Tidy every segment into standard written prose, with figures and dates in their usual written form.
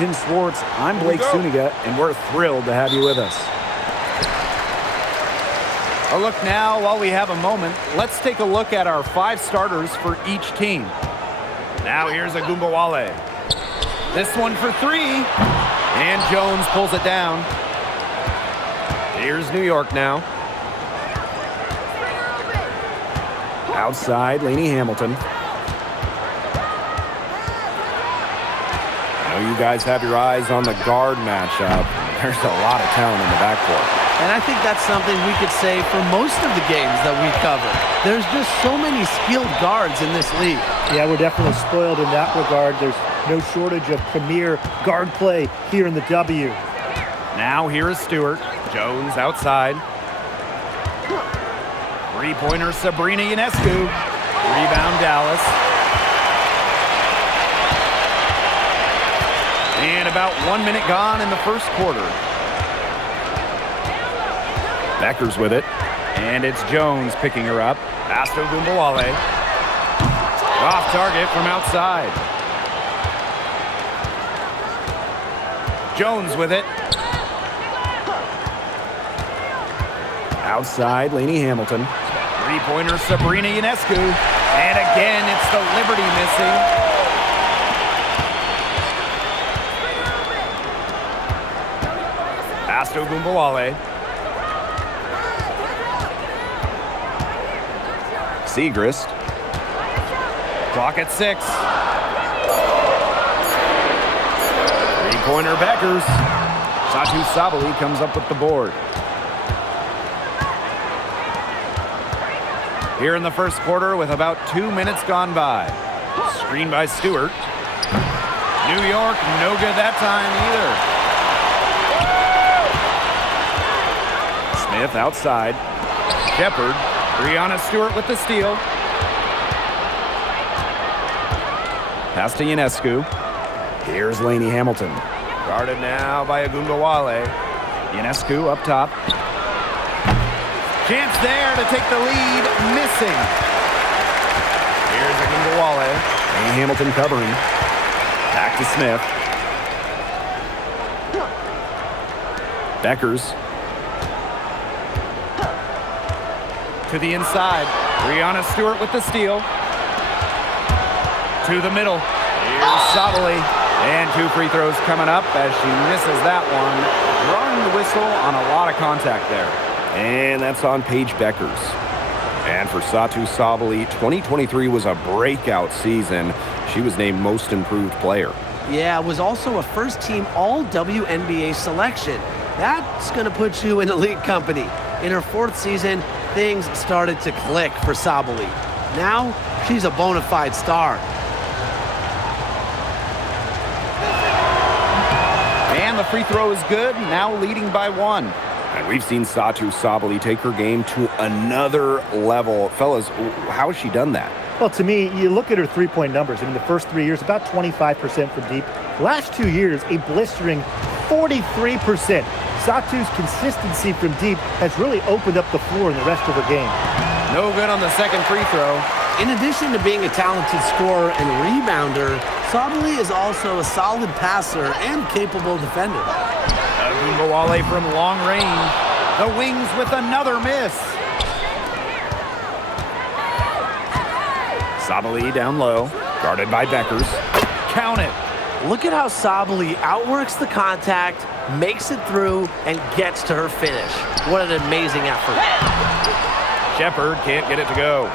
Washington Sports, I'm Blake Suniga, and we're thrilled to have you with us. A look now, while we have a moment, let's take a look at our 5 starters for each team. Now here's Agumbawale. This one for 3, and Jones pulls it down. Here's New York now. Outside, Lainey Hamilton. I know you guys have your eyes on the guard matchup. There's a lot of talent in the backcourt. And I think that's something we could say for most of the games that we cover. There's just so many skilled guards in this league. Yeah, we're definitely spoiled in that regard. There's no shortage of premier guard play here in the W. Now here is Stewart. Jones outside. Three-pointer Sabrina Ionescu. Rebound Dallas. And about 1 minute gone in the first quarter. Becker's with it. And it's Jones picking her up. Pass to Agumbawale. Off target from outside. Jones with it. Outside, Lainey Hamilton. Three-pointer Sabrina Ionescu. And again, it's the Liberty missing. Pass to Agumbawale. Segrist. Clock at 6. Three-pointer Beckers. Satu Sabali comes up with the board. Here in the first quarter with about 2 minutes gone by. Screen by Stewart. New York, no good that time either. Smith outside. Shepard. Breonna Stewart with the steal. Pass to Ionescu. Here's Lainey Hamilton. Guarded now by Agumbawale. Ionescu up top. Chance there to take the lead. Missing. Here's Agumbawale. Lainey Hamilton covering. Back to Smith. Beckers. To the inside. Breonna Stewart with the steal. To the middle. Here's Sabali. And 2 free throws coming up as she misses that one. Drawing the whistle on a lot of contact there. And that's on Paige Beckers. And for Satu Sabali, 2023 was a breakout season. She was named Most Improved Player. Yeah, it was also a first-team All-WNBA selection. That's going to put you in elite company. In her 4th season, things started to click for Sabali. Now, she's a bona fide star. And the free throw is good, now leading by 1. And we've seen Satu Sabali take her game to another level. Fellas, how has she done that? Well, to me, you look at her three-point numbers. I mean, the first 3 years, about 25% from deep. Last 2 years, a blistering 43%. Satu's consistency from deep has really opened up the floor in the rest of her game. No good on the second free throw. In addition to being a talented scorer and rebounder, Sabali is also a solid passer and capable defender. Agumbawale from long range. The Wings with another miss. Sabali down low, guarded by Beckers. Count it. Look at how Sabali outworks the contact, makes it through, and gets to her finish. What an amazing effort. Shepard can't get it to go.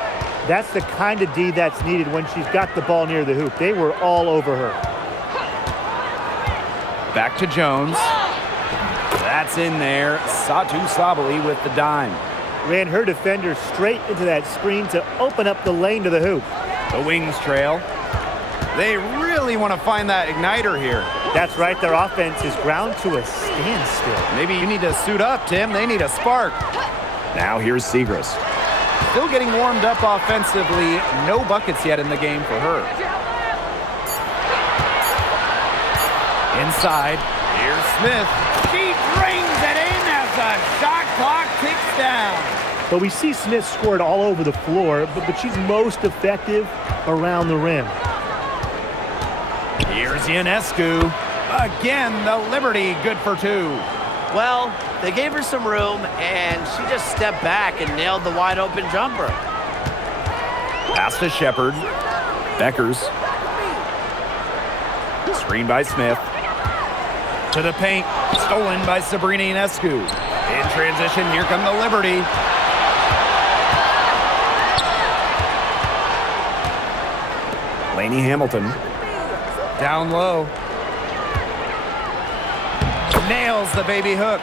That's the kind of D that's needed when she's got the ball near the hoop. They were all over her. Back to Jones. That's in there. Satu Sabali with the dime. Ran her defender straight into that screen to open up the lane to the hoop. The Wings trail. They really want to find that igniter here. That's right. Their offense is ground to a standstill. Maybe you need to suit up, Tim. They need a spark. Now here's Segrist. Still getting warmed up offensively. No buckets yet in the game for her. Inside. Here's Smith. She brings it in as the shot clock ticks down. But we see Smith scored all over the floor, but she's most effective around the rim. Here's Ionescu. Again, the Liberty good for 2. Well, they gave her some room, and she just stepped back and nailed the wide-open jumper. Pass to Shepard. Beckers. Screen by Smith. To the paint. Stolen by Sabrina Ionescu. In transition, here come the Liberty. Lainey Hamilton. Down low. Nails the baby hook.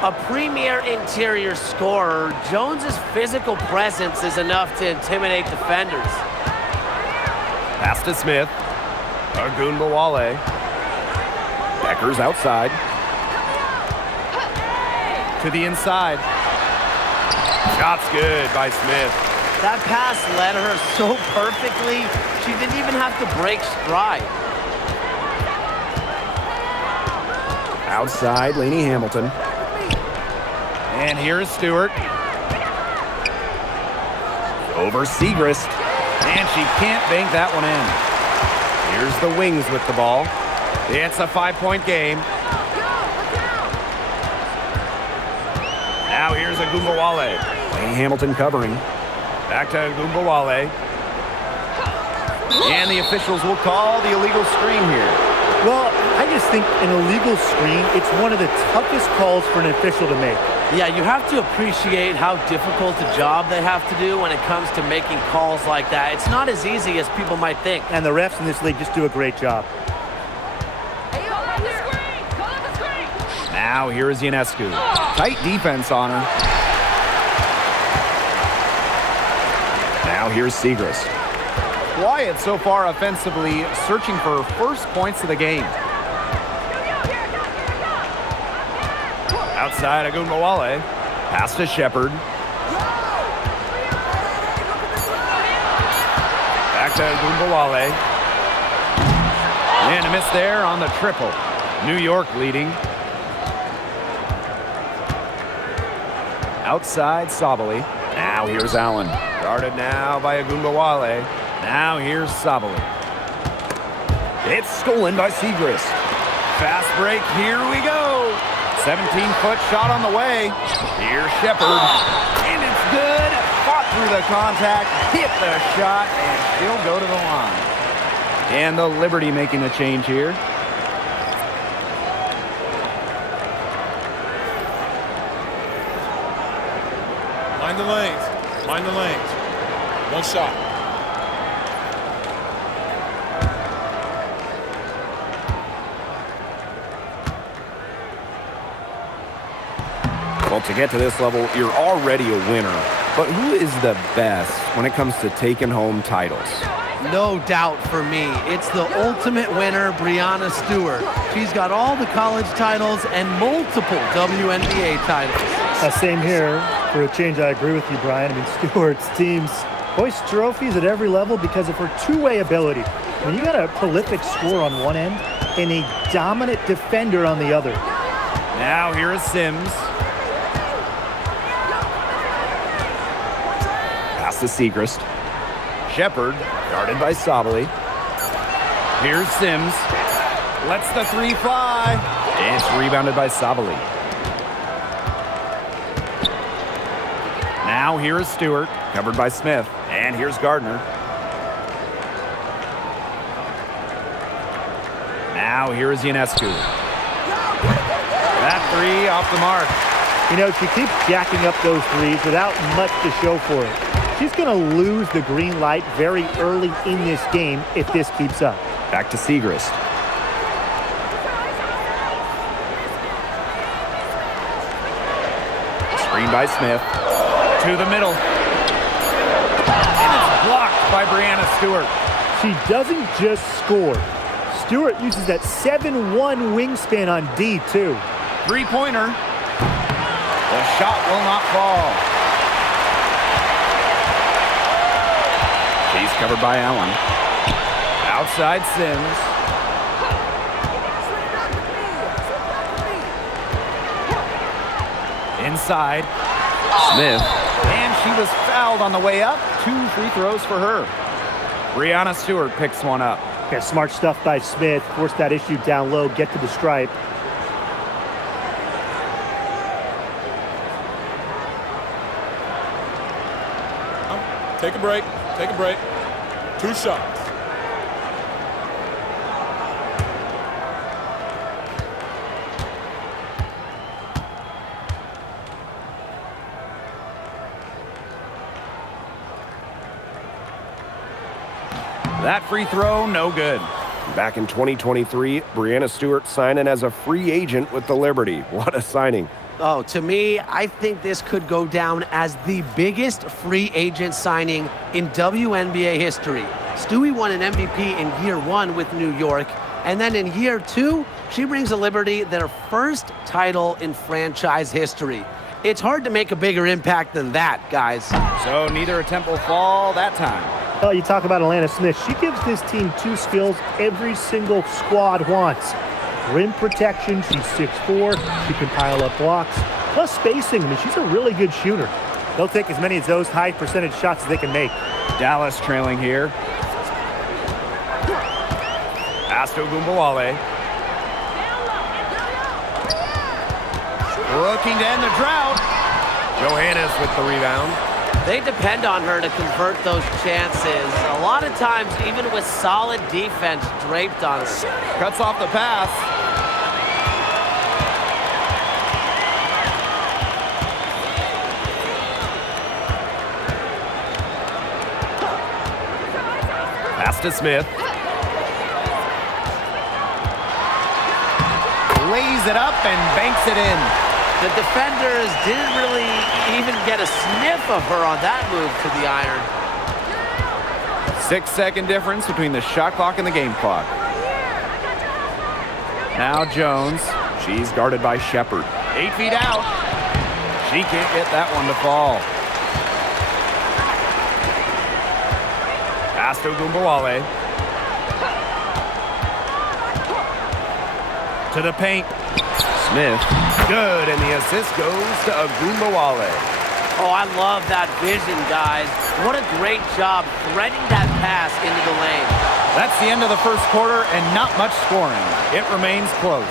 A premier interior scorer, Jones's physical presence is enough to intimidate defenders. Pass to Smith. Agunbowale. Beckers outside. To the inside. Shot's good by Smith. That pass led her so perfectly, she didn't even have to break stride. Outside, Lainey Hamilton. And here's Stewart. Over Segrist. And she can't bank that one in. Here's the Wings with the ball. It's a 5-point game. Now here's Agunbowale. Lainey Hamilton covering. Back to Agunbowale. And the officials will call the illegal screen here. Well, I just think an illegal screen, it's one of the toughest calls for an official to make. Yeah, you have to appreciate how difficult a job they have to do when it comes to making calls like that. It's not as easy as people might think. And the refs in this league just do a great job. Now here is Ionescu. Tight defense on her. Now here's Segrist. Quiet so far offensively, searching for first points of the game. Outside Agunbowale. Pass to Shepard. Back to Agunbowale. And a miss there on the triple. New York leading. Outside, Sabali. Now here's Allen. Guarded now by Agunbowale. Now here's Sabali. It's stolen by Segrist. Fast break, here we go. 17-foot shot on the way. Here's Shepard. And it's good. Fought through the contact, hit the shot, and she'll go to the line. And the Liberty making a change here. Mind the lanes. Mind the lanes. One shot. Well, to get to this level, you're already a winner. But who is the best when it comes to taking home titles? No doubt for me, it's the ultimate winner, Breanna Stewart. She's got all the college titles and multiple WNBA titles. Same here. For a change, I agree with you, Brian. I mean, Stewart's teams hoist trophies at every level because of her two-way ability. When you got a prolific scorer on one end and a dominant defender on the other. Now here is Sims. Pass to Segrist. Shepard. Guarded by Sabali. Here's Sims. Lets the three fly. It's rebounded by Sabali. Now here is Stewart. Covered by Smith. And here's Gardner. Now here is Ionescu. That three off the mark. You know, she keeps jacking up those threes without much to show for it. She's going to lose the green light very early in this game if this keeps up. Back to Segrist. Screen by Smith. To the middle. And it's blocked by Breanna Stewart. She doesn't just score. Stewart uses that 7-1 wingspan on D, too. Three-pointer. The shot will not fall. She's covered by Allen. Outside Sims. Inside. Smith. And she was fouled on the way up. 2 free throws for her. Breanna Stewart picks one up. Okay, smart stuff by Smith. Force that issue down low, get to the stripe. Take a break. Take a break. 2 shots. That free throw, no good. Back in 2023, Breanna Stewart signing as a free agent with the Liberty. What a signing. Oh, to me, I think this could go down as the biggest free agent signing in WNBA history. Stewie won an MVP in year 1 with New York, and then in year 2, she brings the Liberty their first title in franchise history. It's hard to make a bigger impact than that, guys. So neither attempt will fall that time. Oh, you talk about Alana Smith. She gives this team 2 skills every single squad wants. Rim protection, she's 6'4", she can pile up blocks. Plus spacing, I mean, she's a really good shooter. They'll take as many of those high percentage shots as they can make. Dallas trailing here. Gumbawale. Looking to end the drought. Johannes with the rebound. They depend on her to convert those chances. A lot of times, even with solid defense draped on her. Cuts off the pass. Pass to Smith. Lays it up and banks it in. The defenders didn't really even get a sniff of her on that move to the iron. 6-second difference between the shot clock and the game clock. Now Jones. She's guarded by Shepard. 8 feet out. She can't get that one to fall. Pass to Gumbawale. To the paint. Smith. Good, and the assist goes to Gumbawale. Oh, I love that vision, guys. What a great job threading that pass into the lane. That's the end of the first quarter and not much scoring. It remains close.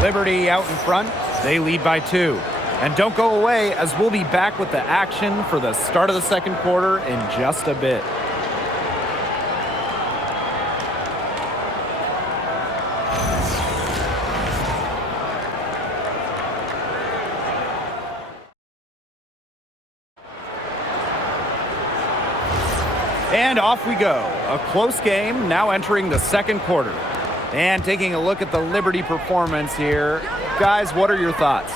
Liberty out in front. They lead by 2. And don't go away, as we'll be back with the action for the start of the second quarter in just a bit. And off we go. A close game now entering the second quarter. And taking a look at the Liberty performance here. Guys, what are your thoughts?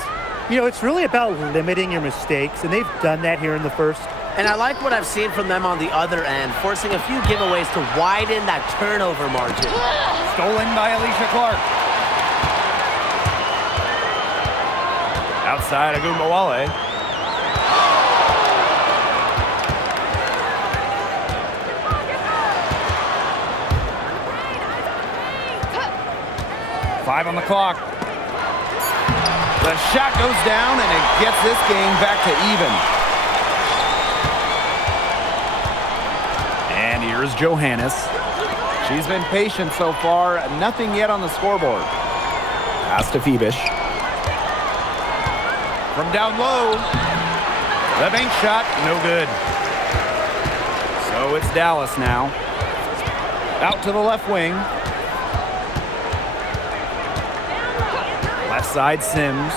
You know, it's really about limiting your mistakes, and they've done that here in the first. And I like what I've seen from them on the other end, forcing a few giveaways to widen that turnover margin. Stolen by Alicia Clark. Outside of Gumbawale. Five on the clock. The shot goes down, and it gets this game back to even. And here's Johannes. She's been patient so far. Nothing yet on the scoreboard. Pass to Phoebish. From down low. The bank shot, no good. So it's Dallas now. Out to the left wing. Left side, Sims.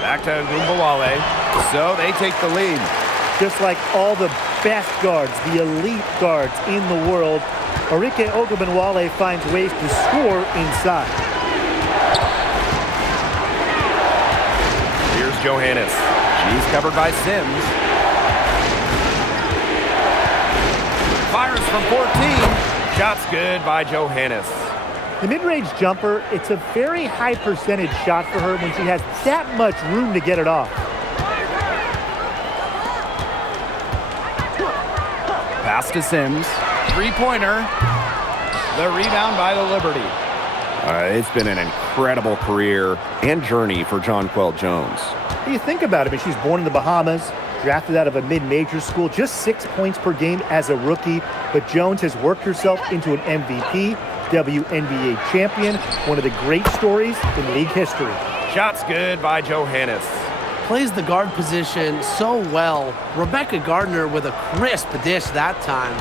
Back to Gumbawale. So they take the lead. Just like all the best guards, the elite guards in the world, Arike Ogunbowale finds ways to score inside. Here's Johannes. She's covered by Sims. Fires from 14. Shot's good by Johannes. The mid-range jumper, it's a very high percentage shot for her when she has that much room to get it off. Pass to Sims. Three-pointer. The rebound by the Liberty. It's been an incredible career and journey for Jonquel Jones. You think about it, I mean, she's born in the Bahamas, drafted out of a mid-major school, just 6 points per game as a rookie, but Jones has worked herself into an MVP. WNBA champion, one of the great stories in league history. Shot's good by Johannes. Plays the guard position so well. Rebecca Gardner with a crisp dish that time.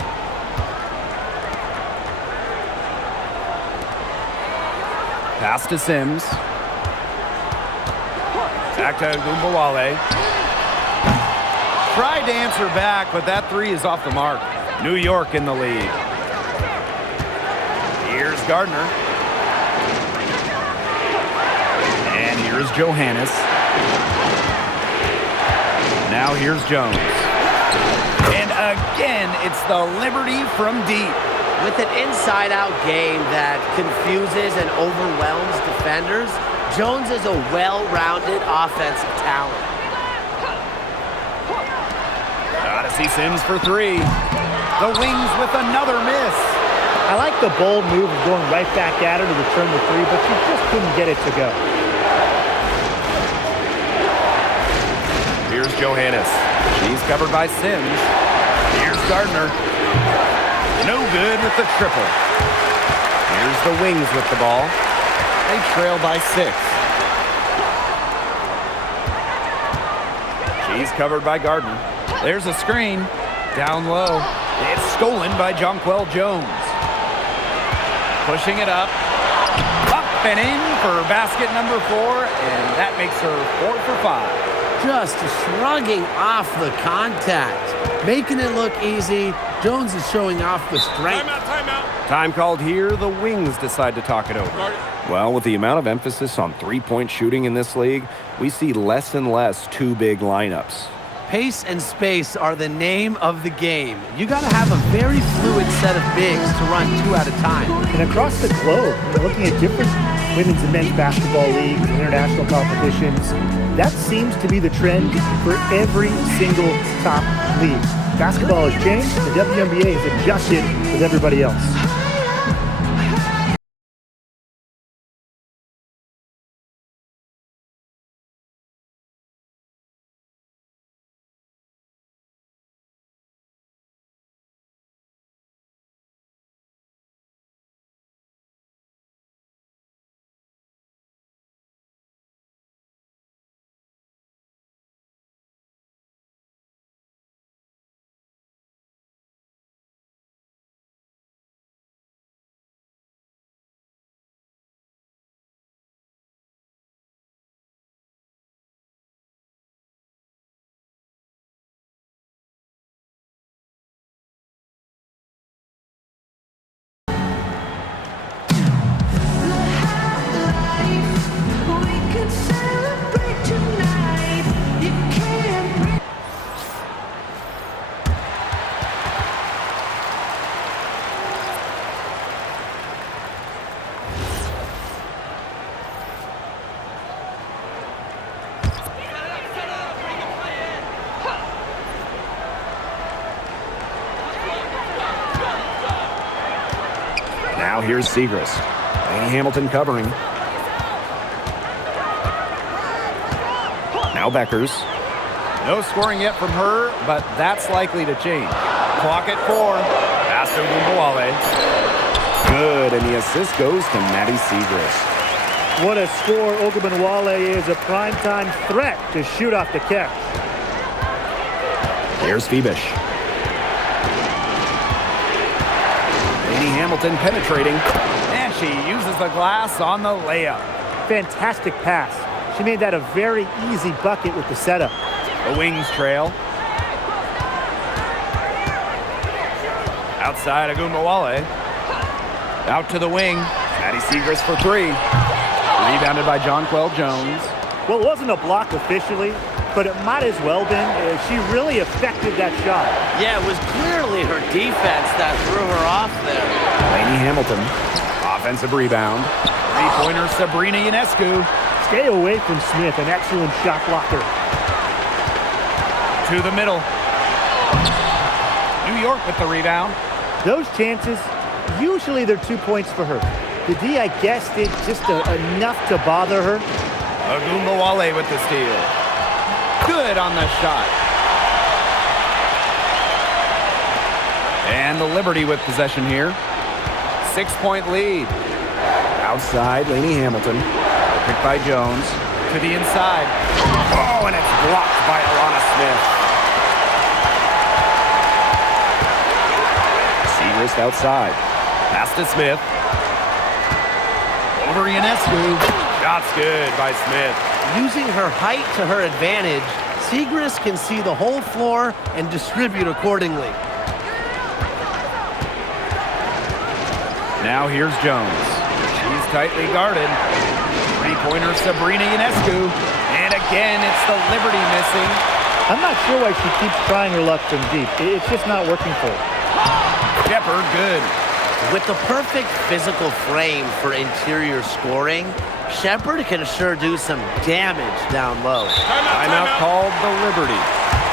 Pass to Sims. Back to Gumbawale. Tried to answer back, but that three is off the mark. New York in the lead. Here's Gardner. And here's Johannes. Now here's Jones. And again, it's the Liberty from deep. With an inside-out game that confuses and overwhelms defenders, Jones is a well-rounded offensive talent. Gotta see Sims for three. The Wings with another miss. I like the bold move of going right back at her to return the three, but she just couldn't get it to go. Here's Johannes. She's covered by Sims. Here's Gardner. No good with the triple. Here's the Wings with the ball. They trail by 6. She's covered by Gardner. There's a screen. Down low. It's stolen by Jonquel Jones. Pushing it up. Up and in for basket number 4, and that makes her 4 for 5. Just shrugging off the contact. Making it look easy. Jones is showing off the strength. Timeout. Time called here. The Wings decide to talk it over. Well, with the amount of emphasis on three-point shooting in this league, we see less and less two big lineups. Pace and space are the name of the game. You got to have a very fluid set of bigs to run 2 at a time. And across the globe, looking at different women's and men's basketball leagues and international competitions, that seems to be the trend for every single top league. Basketball has changed, the WNBA has adjusted with everybody else. Now here's Segrist. Lainey Hamilton covering. Now Beckers. No scoring yet from her, but that's likely to change. Clock at 4. Pass to Gumbawale. Good, and the assist goes to Maddie Segrist. What a score. Ogunbowale is a primetime threat to shoot off the catch. Here's Phoebish. Lainey Hamilton penetrating, and she uses the glass on the layup. Fantastic pass. She made that a very easy bucket with the setup. The Wings trail. Outside Agumbawale. Out to the wing. Maddie Segrist for 3. Rebounded by Jonquel Jones. Well, it wasn't a block officially, but it might as well been. She really affected that shot. Yeah, it was clearly her defense that threw her off there. Lainey Hamilton. Offensive rebound. Three-pointer Sabrina Ionescu. Stay away from Smith, an excellent shot blocker. To the middle. New York with the rebound. Those chances, usually they're 2 points for her. The D, I guess, did just enough to bother her. Agumbawale with the steal. Good on the shot. And the Liberty with possession here. 6-point lead. Outside, Lainey Hamilton. Picked by Jones. To the inside. Oh, and it's blocked by Alana Smith. Segrist outside. Pass to Smith. Over Ionescu. Shot's good by Smith. Using her height to her advantage, Segrist can see the whole floor and distribute accordingly. Now here's Jones. She's tightly guarded. Three-pointer Sabrina Ionescu. And again, it's the Liberty missing. I'm not sure why she keeps trying her luck from deep. It's just not working for her. Shepard, good. With the perfect physical frame for interior scoring, Shepard can sure do some damage down low. Timeout called the Liberty.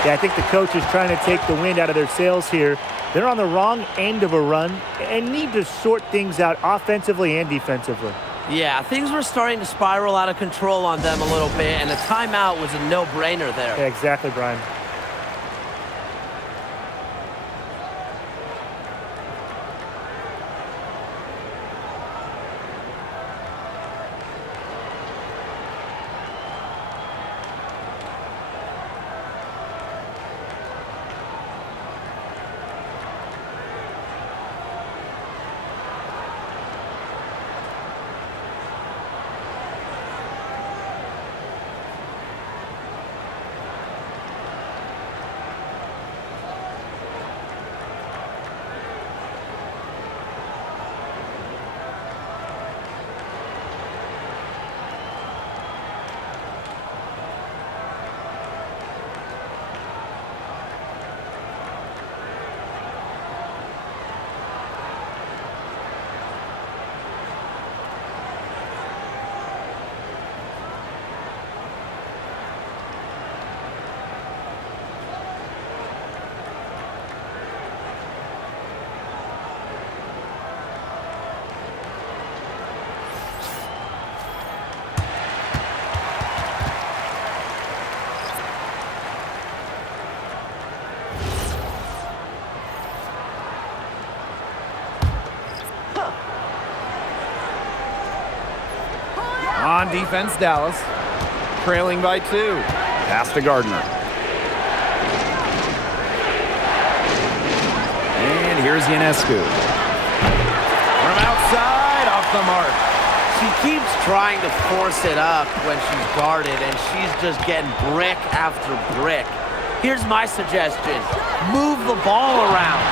Yeah, I think the coach is trying to take the wind out of their sails here. They're on the wrong end of a run and need to sort things out offensively and defensively. Yeah, things were starting to spiral out of control on them a little bit, and a timeout was a no-brainer there. Yeah, exactly, Brian. On defense, Dallas. Trailing by 2. Pass to Gardner. And here's Ionescu. From outside, off the mark. She keeps trying to force it up when she's guarded, and she's just getting brick after brick. Here's my suggestion. Move the ball around.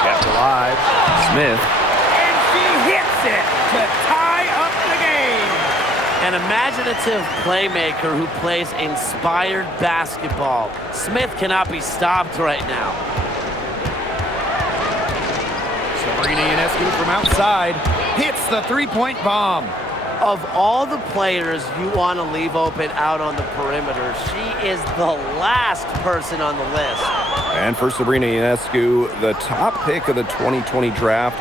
Kept alive. Smith. And she hits it to tie up the game. An imaginative playmaker who plays inspired basketball. Smith cannot be stopped right now. Sabrina Ionescu from outside hits the three-point bomb. Of all the players you want to leave open out on the perimeter, she is the last person on the list. And for Sabrina Ionescu, the top pick of the 2020 draft,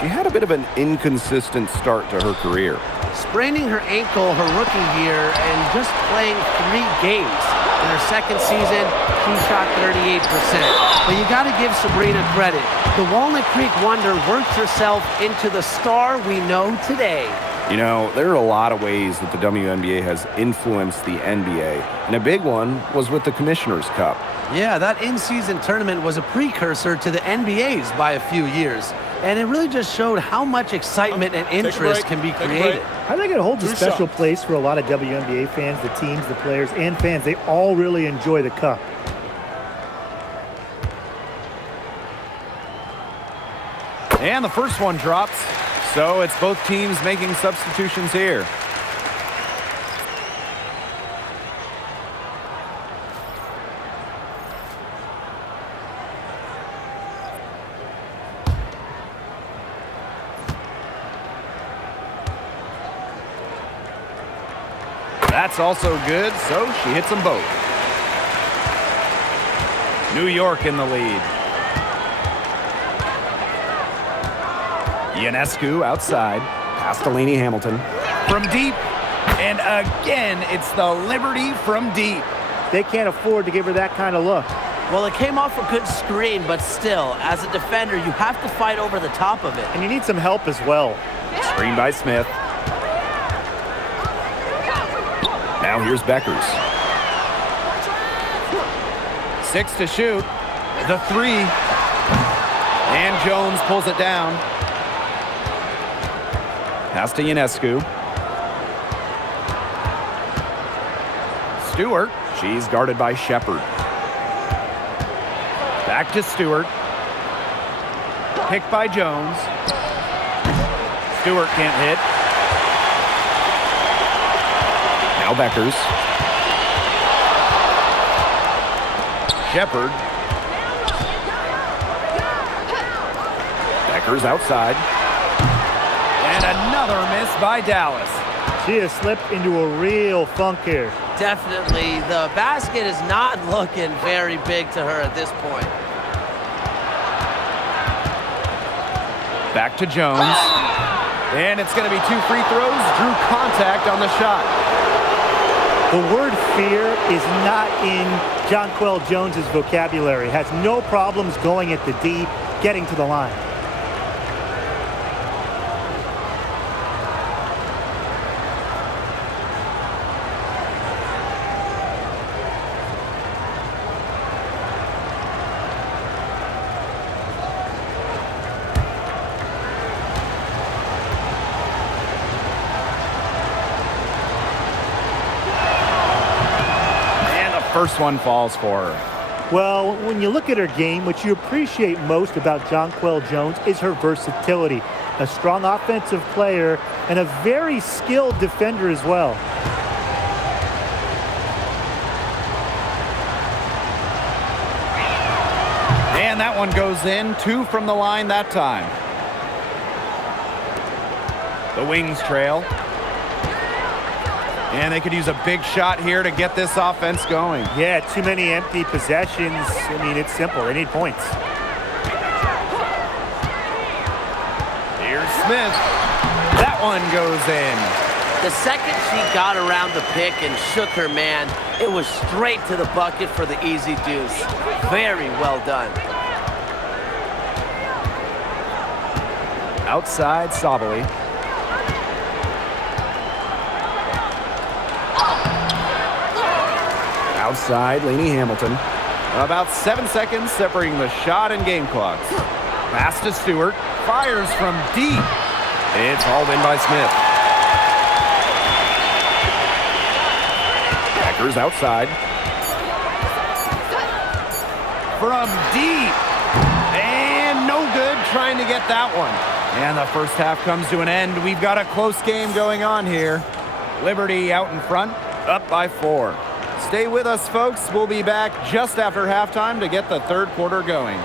she had a bit of an inconsistent start to her career. Spraining her ankle her rookie year and just playing 3 games. In her second season, she shot 38%. But you got to give Sabrina credit. The Walnut Creek Wonder worked herself into the star we know today. You know, there are a lot of ways that the WNBA has influenced the NBA, and a big one was with the Commissioner's Cup. Yeah, that in-season tournament was a precursor to the NBA's by a few years, and it really just showed how much excitement and interest can be created. I think it holds a special place for a lot of WNBA fans, the teams, the players, and fans. They all really enjoy the cup. And the first one drops. So it's both teams making substitutions here. That's also good, so she hits them both. New York in the lead. Ionescu outside. Pass to Lainey Hamilton. From deep. And again, it's the Liberty from deep. They can't afford to give her that kind of look. Well, it came off a good screen, but still, as a defender, you have to fight over the top of it. And you need some help as well. Screen by Smith. Now here's Beckers. 6 to shoot. The 3. And Jones pulls it down. Pass to Ionescu. Stewart. She's guarded by Shepard. Back to Stewart. Picked by Jones. Stewart can't hit. Now Beckers. Shepard. Beckers outside. And another miss by Dallas. She has slipped into a real funk here. Definitely, the basket is not looking very big to her at this point. Back to Jones. And it's going to be 2 free throws. Drew contact on the shot. The word fear is not in Jonquel Jones's vocabulary. Has no problems going at the D, getting to the line. First one falls for her. Well, when you look at her game, what you appreciate most about Jonquel Jones is her versatility. A strong offensive player and a very skilled defender as well. And that one goes in. 2 from the line that time. The Wings trail. And they could use a big shot here to get this offense going. Yeah, too many empty possessions. I mean, it's simple. They need points. Here's Smith. That one goes in. The second she got around the pick and shook her man, it was straight to the bucket for the easy deuce. Very well done. Outside Sabali. Outside, Lainey Hamilton. About 7 seconds separating the shot and game clocks. Pass to Stewart. Fires from deep. It's hauled in by Smith. Beckers outside. From deep. And no good trying to get that one. And the first half comes to an end. We've got a close game going on here. Liberty out in front, up by 4. Stay with us, folks. We'll be back just after halftime to get the third quarter going.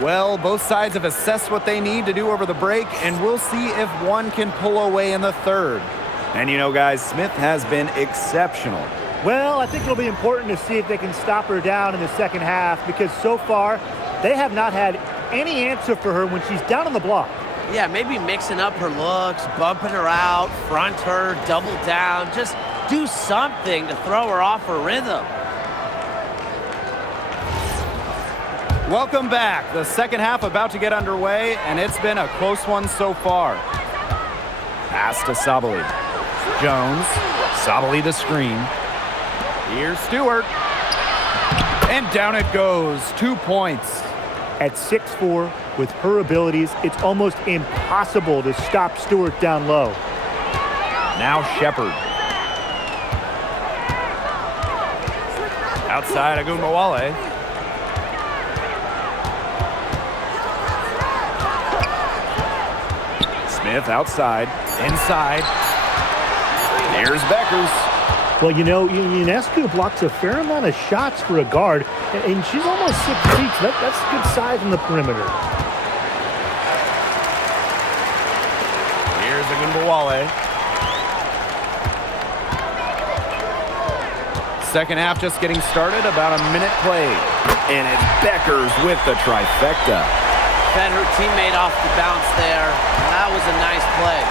Well, both sides have assessed what they need to do over the break, and we'll see if one can pull away in the third. And you know, guys, Smith has been exceptional. Well, I think it'll be important to see if they can stop her down in the second half, because so far they have not had any answer for her when she's down on the block. Yeah, maybe mixing up her looks, bumping her out, front her, double down. Just do something to throw her off her rhythm. Welcome back. The second half about to get underway, and it's been a close one so far. Pass to Sabali. Jones. Sabali the screen. Here's Stewart. And down it goes. 2 points. At 6'4", With her abilities, it's almost impossible to stop Stewart down low. Now Shepard. Outside Agumbawale. Smith outside. Inside. Here's Beckers. Well, you know, Ionescu blocks a fair amount of shots for a guard, and she's almost 6 feet, so that's good size on the perimeter. Here's Agumbawale. Second half just getting started, about a minute played. And it's Beckers with the trifecta. Fed her teammate off the bounce there. That was a nice play.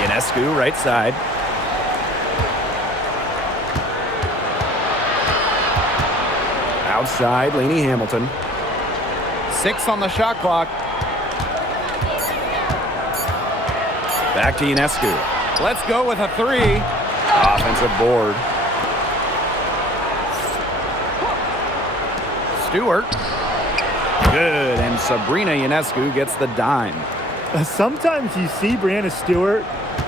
Ionescu, right side. Outside, Lainey Hamilton. 6 on the shot clock. Back to Ionescu. Let's go with a 3. Offensive board. Stewart. Good, and Sabrina Ionescu gets the dime. Sometimes you see Breanna Stewart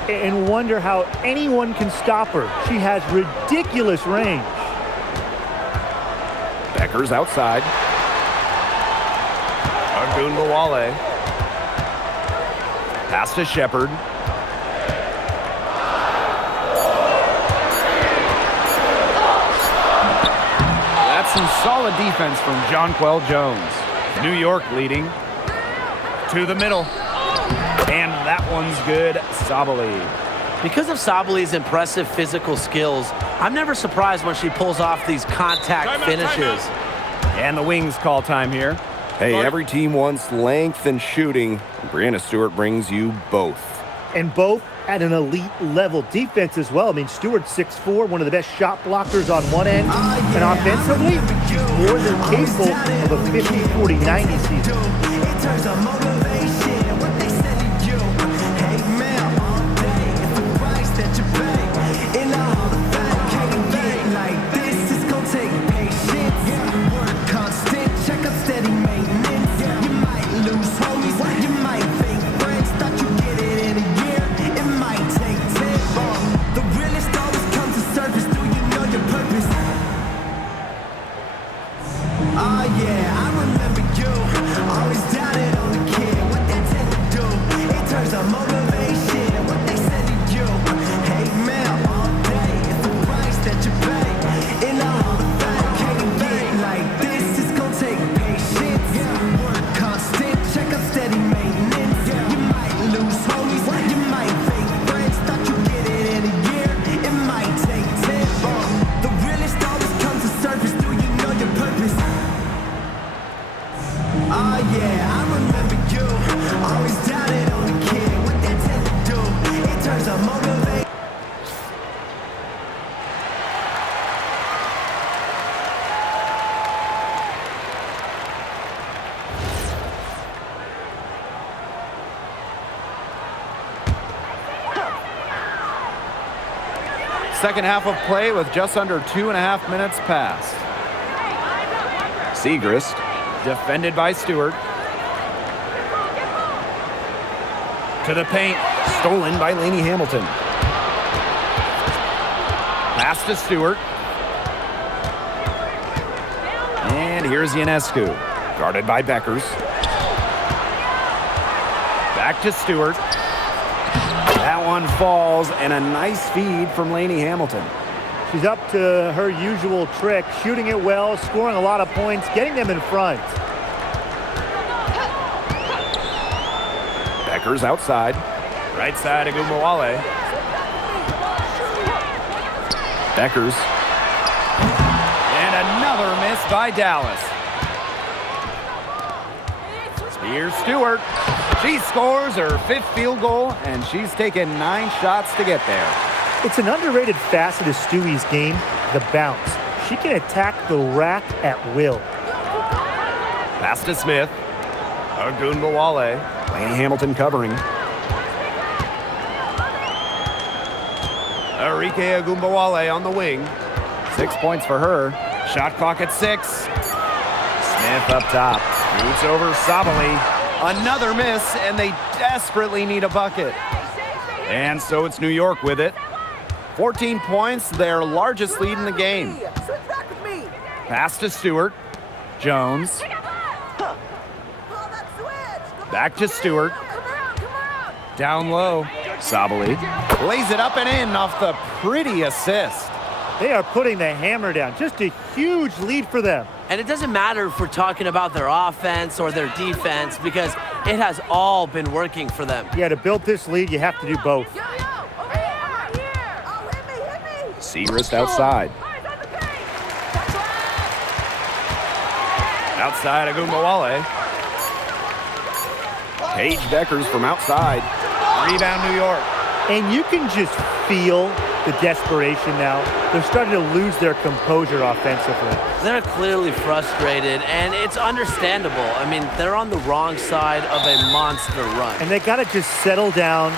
and wonder how anyone can stop her. She has ridiculous range. Beckers outside. Agumbawale. Pass to Shepard. That's some solid defense from Jonquel Jones. New York leading. To the middle. And that one's good. Sabali. Because of Sabali's impressive physical skills, I'm never surprised when she pulls off these contact finishes. And the Wings call time here. Hey, every team wants length and shooting. Breanna Stewart brings you both. And both at an elite level defense as well. I mean, Stewart's 6'4", one of the best shot blockers on one end. And offensively, she's more than capable of a 50-40-90 season. Second half of play with just under 2.5 minutes passed. Segrist. Defended by Stewart. To the paint. Stolen by Lainey Hamilton. Pass to Stewart. And here's Ionescu. Guarded by Beckers. Back to Stewart. That one falls, and a nice feed from Lainey Hamilton. She's up to her usual trick, shooting it well, scoring a lot of points, getting them in front. Beckers outside. Right side Agumbawale. Beckers. And another miss by Dallas. Here's Stewart. She scores her 5th field goal, and she's taken 9 shots to get there. It's an underrated facet of Stewie's game, the bounce. She can attack the rack at will. Pass to Smith. Agumbawale. Lainey Hamilton covering. Arike Agumbawale on the wing. 6 points for her. Shot clock at 6. Smith up top. Shoots over Sabali. Another miss, and they desperately need a bucket. And so it's New York with it. 14 points, their largest lead in the game. Pass to Stewart. Jones. Back to Stewart. Down low. Sabali lays it up and in off the pretty assist. They are putting the hammer down. Just a huge lead for them. And it doesn't matter if we're talking about their offense or their defense because it has all been working for them. Yeah, to build this lead, you have to do both. Segrist outside. Outside Agumbawale. Paige Beckers from outside. Rebound New York. And you can just feel the desperation now. They're starting to lose their composure offensively. They're clearly frustrated, and it's understandable. I mean, they're on the wrong side of a monster run. And they got to just settle down,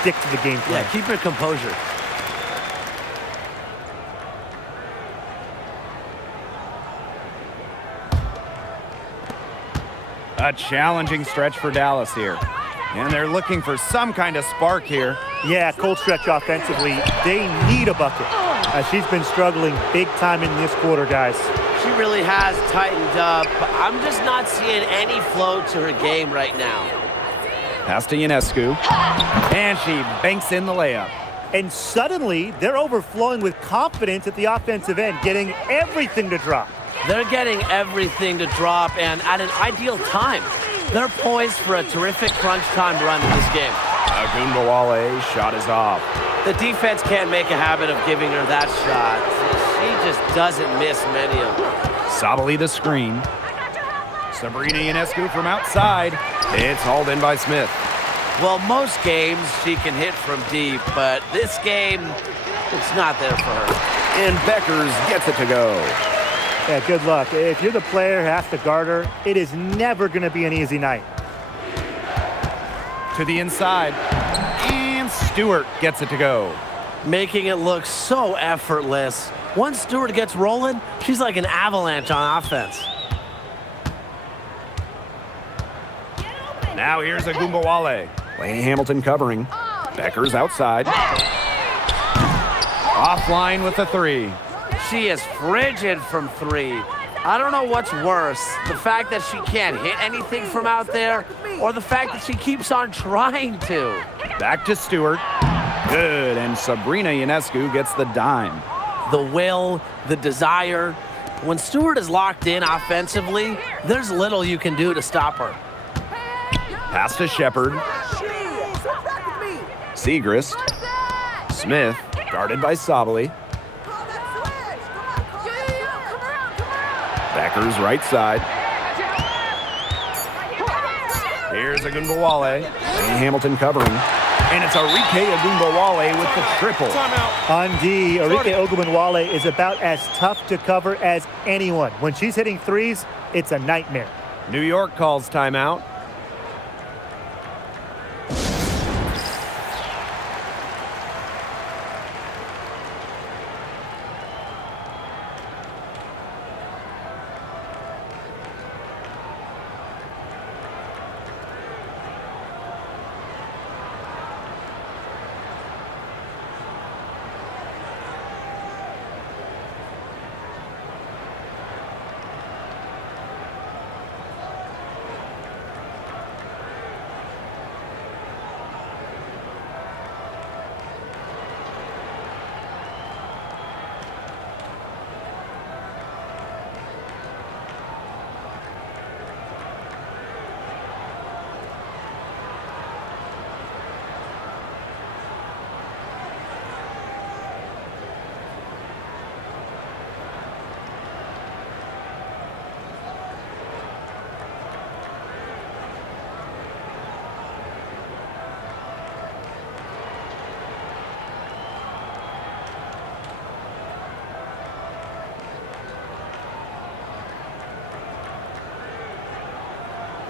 stick to the game plan. Yeah, keep your composure. A challenging stretch for Dallas here. And they're looking for some kind of spark here. Yeah, cold stretch offensively. They need a bucket. She's been struggling big time in this quarter, guys. She really has tightened up. I'm just not seeing any flow to her game right now. Pass to Ionescu. And she banks in the layup. And suddenly, they're overflowing with confidence at the offensive end, getting everything to drop. They're getting everything to drop, and at an ideal time. They're poised for a terrific crunch time run in this game. Agumbawale shot is off. The defense can't make a habit of giving her that shot. She just doesn't miss many of them. Sabali the screen. Sabrina Ionescu from outside. It's hauled in by Smith. Well, most games she can hit from deep, but this game, it's not there for her. And Beckers gets it to go. Yeah, good luck. If you're the player who has to guard her, it is never going to be an easy night. To the inside. And Stewart gets it to go. Making it look so effortless. Once Stewart gets rolling, she's like an avalanche on offense. Now here's Agumbawale. Laney Hamilton covering. Beckers outside. Offline with a three. She is frigid from three. I don't know what's worse, the fact that she can't hit anything from out there or the fact that she keeps on trying to. Back to Stewart. Good, and Sabrina Ionescu gets the dime. The will, the desire. When Stewart is locked in offensively, there's little you can do to stop her. Pass to Shepard. Segrist. Smith, guarded by Sabali. Beckers right side. Here's Agumbawale. Laney Hamilton covering. And it's Arike Agumbawale with the triple. On D, Arike Ogunbowale is about as tough to cover as anyone. When she's hitting threes, it's a nightmare. New York calls timeout.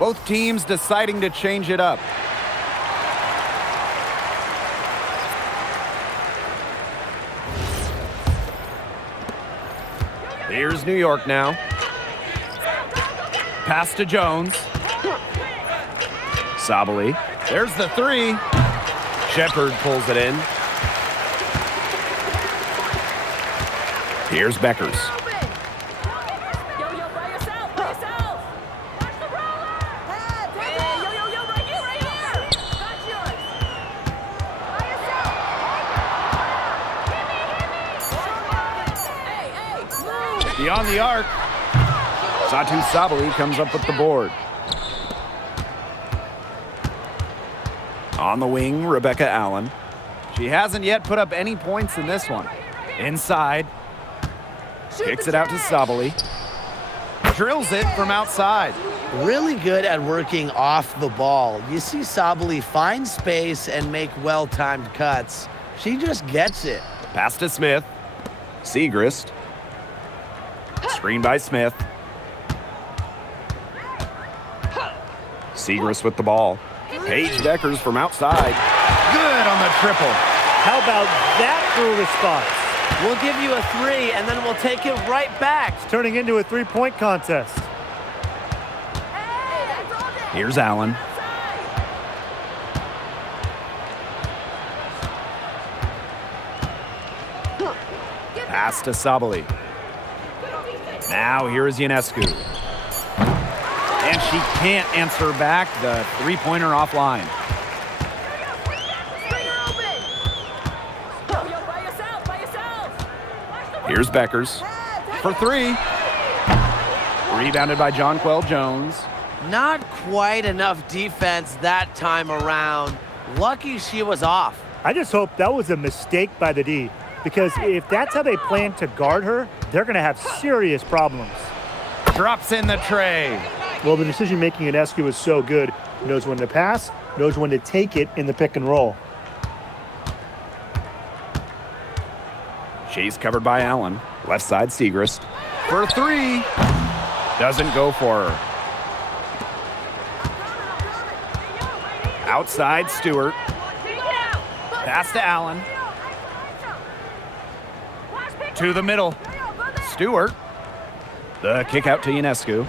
Both teams deciding to change it up. Here's New York now. Pass to Jones. Sabali. There's the three. Shepard pulls it in. Here's Beckers. Beyond the arc. Satu Sabali comes up with the board. On the wing, Rebecca Allen. She hasn't yet put up any points in this one. Inside. Kicks it out to Sabali. Drills it from outside. Really good at working off the ball. You see Sabali find space and make well-timed cuts. She just gets it. Pass to Smith. Segrist. Screen by Smith. Segrist with the ball. Paige Beckers from outside. Good on the triple. How about that for a response? We'll give you a three, and then we'll take it right back. It's turning into a three-point contest. Here's Allen. Pass to Sabali. Now here is Ionescu. And she can't answer back the three-pointer offline. Here's Beckers. For three. Rebounded by Jonquel Jones. Not quite enough defense that time around. Lucky she was off. I just hope that was a mistake by the D, because if that's how they plan to guard her, they're going to have serious problems. Drops in the tray. Well, the decision-making in Escu is so good. Knows when to pass, knows when to take it in the pick and roll. She's covered by Allen. Left side, Segrist. For three. Doesn't go for her. Outside, Stewart. Pass to Allen. To the middle. Stewart. The kick out to Ionescu.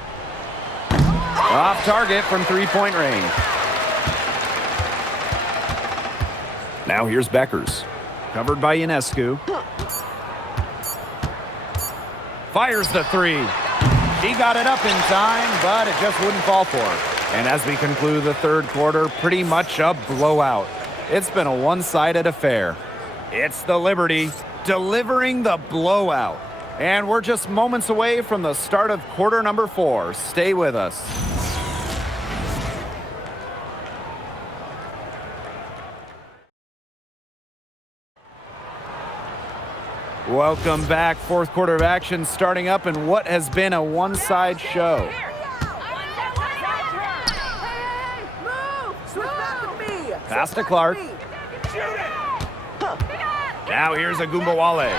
Off target from three-point range. Now here's Beckers. Covered by Ionescu. Fires the three. She got it up in time, but it just wouldn't fall for her. And as we conclude the third quarter, pretty much a blowout. It's been a one-sided affair. It's the Liberty delivering the blowout. And we're just moments away from the start of quarter number 4. Stay with us. Welcome back. Fourth quarter of action starting up in what has been a one-side show. Pass to Clark. Now here's Agumbawale.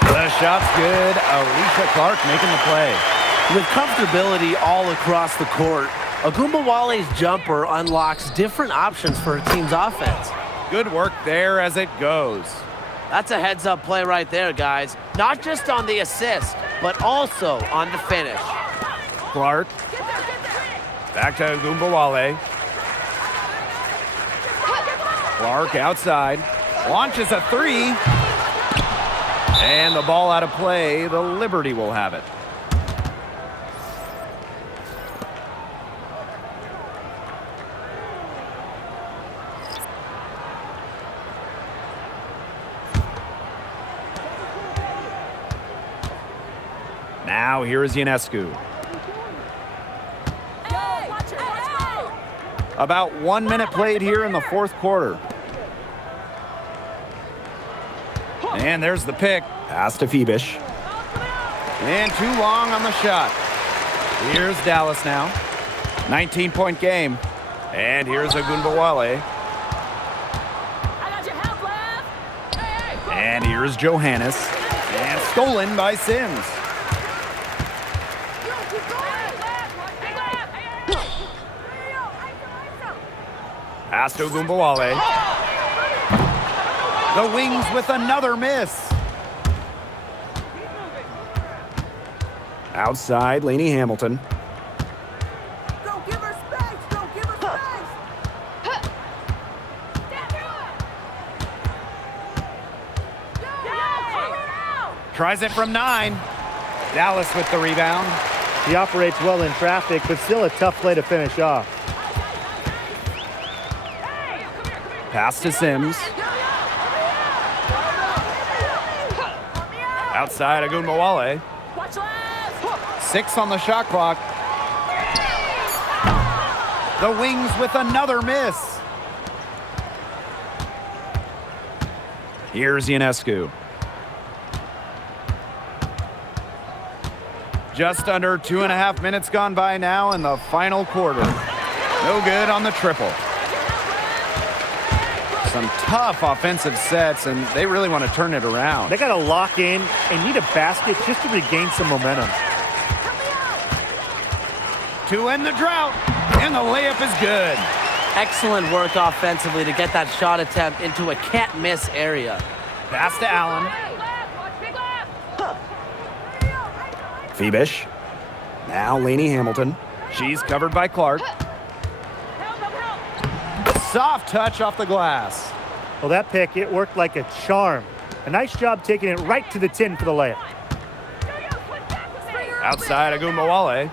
The shot's good. Alicia Clark making the play. With comfortability all across the court, Agumbawale's jumper unlocks different options for her team's offense. Good work there as it goes. That's a heads-up play right there, guys. Not just on the assist, but also on the finish. Clark. Back to Agumbawale. Clark outside. Launches a three. And the ball out of play. The Liberty will have it. Now here is Ionescu. About 1 minute played here in the fourth quarter. And there's the pick. Pass to Phoebish. And too long on the shot. Here's Dallas now. 19-point game. And here's Agumbawale. And here's Johannes. And stolen by Sims. Pass to Agumbawale. The Wings with another miss. Outside, Lainey Hamilton. Tries it from 9. Dallas with the rebound. He operates well in traffic, but still a tough play to finish off. Pass to Sims. Outside Agunmawale. 6 on the shot clock. The Wings with another miss. Here's Ionescu. Just under 2.5 minutes gone by now in the final quarter. No good on the triple. Some tough offensive sets, and they really want to turn it around. They got to lock in and need a basket just to regain some momentum. To end the drought, and the layup is good. Excellent work offensively to get that shot attempt into a can't-miss area. Pass to Allen. Phoebish. Now Lainey Hamilton. She's covered by Clark. Soft touch off the glass. Well, that pick, it worked like a charm. A nice job taking it right to the tin for the layup. Outside Agunmawale.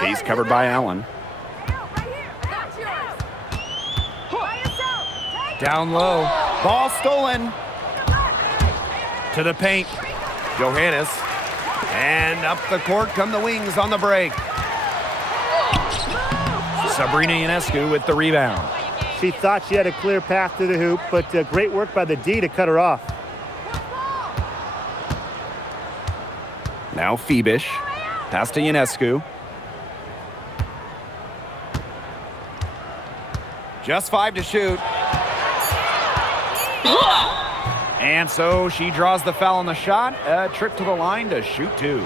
She's covered by Allen. Down low. Ball stolen. To the paint. Johannes. And up the court come the Wings on the break. Sabrina Ionescu with the rebound. She thought she had a clear path to the hoop, but great work by the D to cut her off. Now Phoebish. Pass to Ionescu. Just 5 to shoot. And so she draws the foul on the shot. A trip to the line to shoot 2.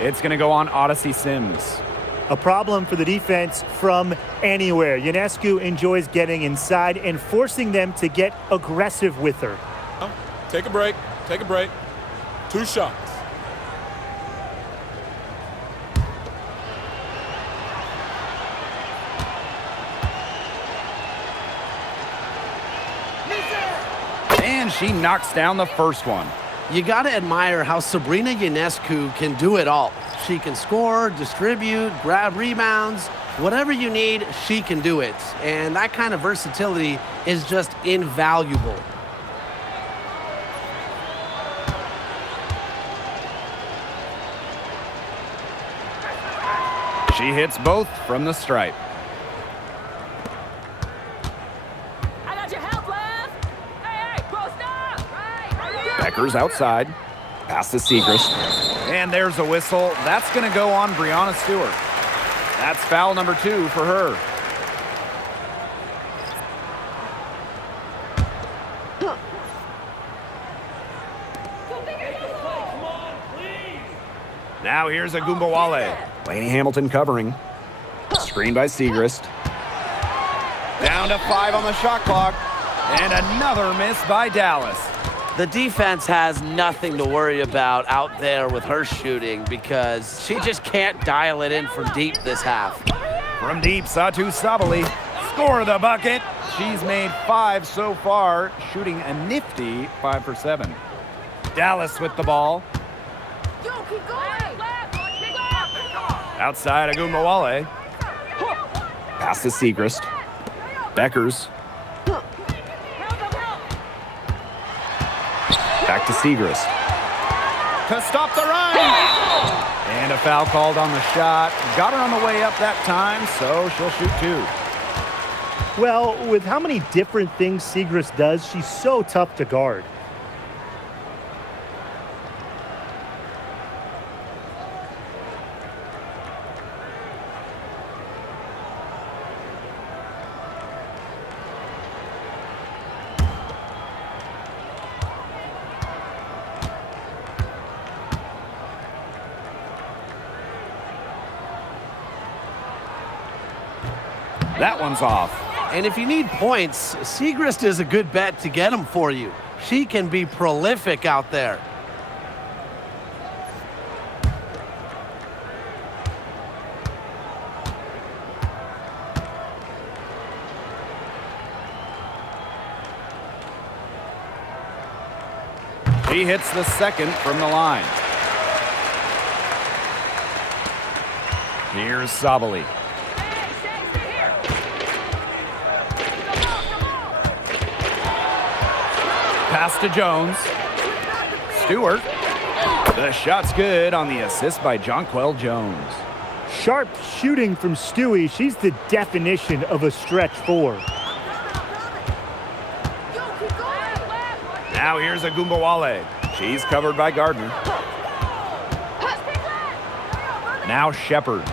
It's going to go on Odyssey Sims. A problem for the defense from anywhere. Ionescu enjoys getting inside and forcing them to get aggressive with her. Take a break. Take a break. 2 shots. And she knocks down the first one. You got to admire how Sabrina Ionescu can do it all. She can score, distribute, grab rebounds. Whatever you need, she can do it. And that kind of versatility is just invaluable. She hits both from the stripe. Becker's outside. Pass to Segrist. And there's a whistle. That's going to go on Breanna Stewart. That's foul number 2 for her. Now here's Agunmawale. Lainey Hamilton covering. Screen by Segrist. Down to 5 on the shot clock. And another miss by Dallas. The defense has nothing to worry about out there with her shooting because she just can't dial it in from deep this half. From deep, Satu Sabali. Score the bucket. She's made 5 so far, shooting a nifty 5 for 7. Dallas with the ball. Outside Agunmawale. Pass to Segrist. Beckers. Back to Segrist. To stop the run. And a foul called on the shot. Got her on the way up that time, so she'll shoot 2. Well, with how many different things Segrist does, she's so tough to guard. That one's off. And if you need points, Segrist is a good bet to get them for you. She can be prolific out there. She hits the second from the line. Here's Sabali. Pass to Jones. Stewart. The shot's good on the assist by Jonquel Jones. Sharp shooting from Stewie. She's the definition of a stretch four. Now here's Agumbawale. She's covered by Gardner. Now Shepard.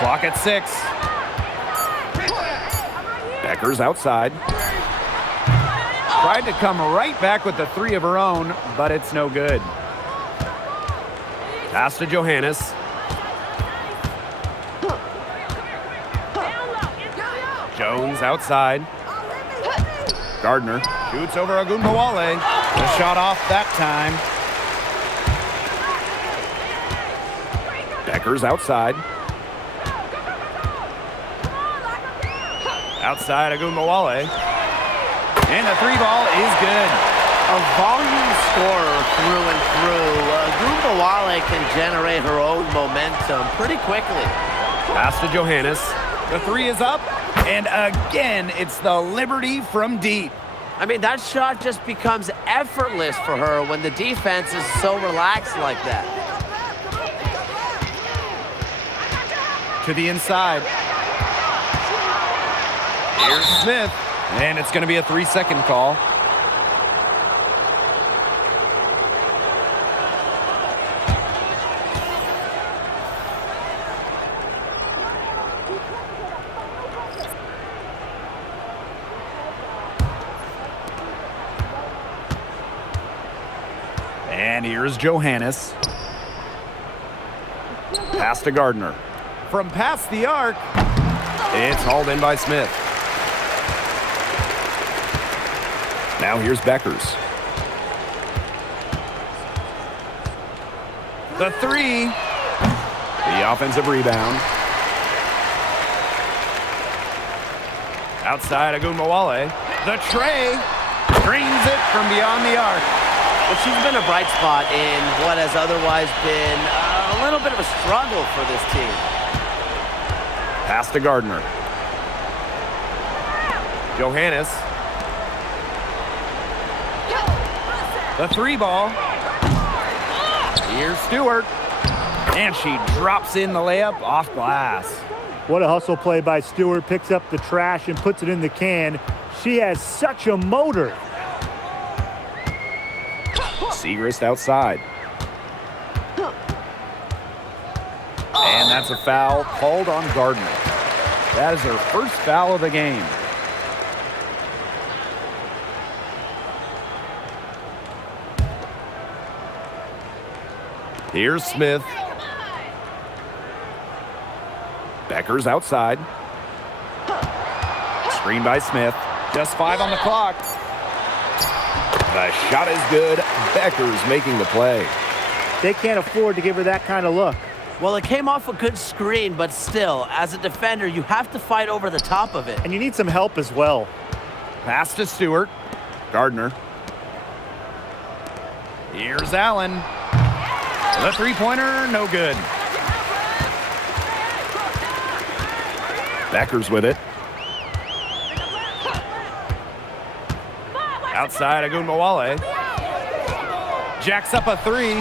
Clock at 6. Becker's outside. Tried to come right back with the 3 of her own, but it's no good. Pass to Johannes. Jones outside. Gardner shoots over Agumbawale. The shot off that time. Becker's outside. Outside Agumbawale. And the 3 ball is good. A volume scorer through and through. Agumbawale can generate her own momentum pretty quickly. Pass to Johannes. The 3 is up. And again, it's the Liberty from deep. I mean, that shot just becomes effortless for her when the defense is so relaxed like that. To the inside. Here's Smith. And it's going to be a 3-second call. And here's Johannes. Pass to Gardner. From past the arc. It's hauled in by Smith. Now here's Beckers. The 3. The offensive rebound. Outside Agumbawale. The tray. Drains it from beyond the arc. Well, she's been a bright spot in what has otherwise been a little bit of a struggle for this team. Pass to Gardner. Johannes. The 3 ball. Here's Stewart. And she drops in the layup off glass. What a hustle play by Stewart. Picks up the trash and puts it in the can. She has such a motor. Segrist outside. And that's a foul called on Gardner. That is her first foul of the game. Here's Smith. Becker's outside. Screen by Smith. Just 5 on the clock. The shot is good. Becker's making the play. They can't afford to give her that kind of look. Well, it came off a good screen, but still, as a defender, you have to fight over the top of it. And you need some help as well. Pass to Stewart. Gardner. Here's Allen. The 3-pointer, no good. Becker's with it. Outside Agumbawale. Jacks up a 3.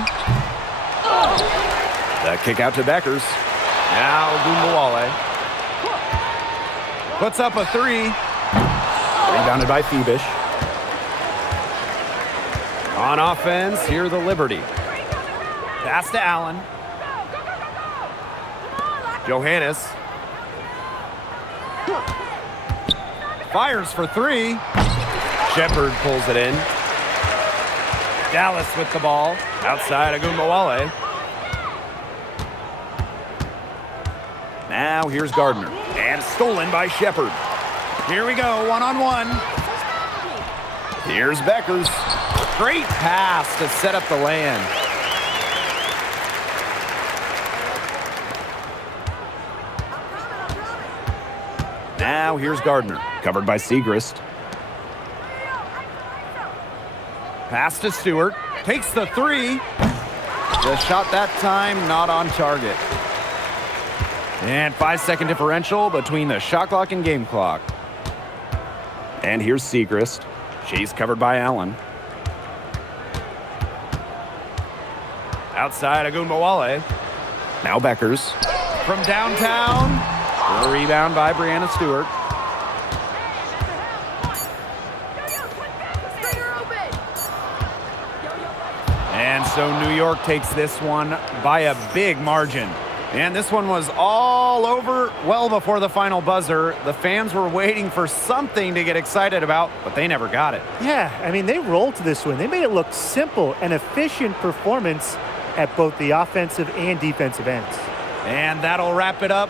The kick out to Beckers. Now Agumbawale. Puts up a 3. Rebounded by Phoebish. On offense, here the Liberty. Pass to Allen. Johannes. Fires for 3. Shepard pulls it in. Dallas with the ball. Outside Agumbawale. Now here's Gardner. And stolen by Shepard. Here we go, 1-on-1. Here's Beckers. Great pass to set up the land. Now here's Gardner. Covered by Segrist. Pass to Stewart. Takes the three. The shot that time not on target. And 5-second differential between the shot clock and game clock. And here's Segrist. She's covered by Allen. Outside Agunbowale. Now Beckers. From downtown. A rebound by Brianna Stewart. And so New York takes this one by a big margin. And this one was all over well before the final buzzer. The fans were waiting for something to get excited about, but they never got it. Yeah, I mean, they rolled to this one. They made it look simple and efficient performance at both the offensive and defensive ends. And that'll wrap it up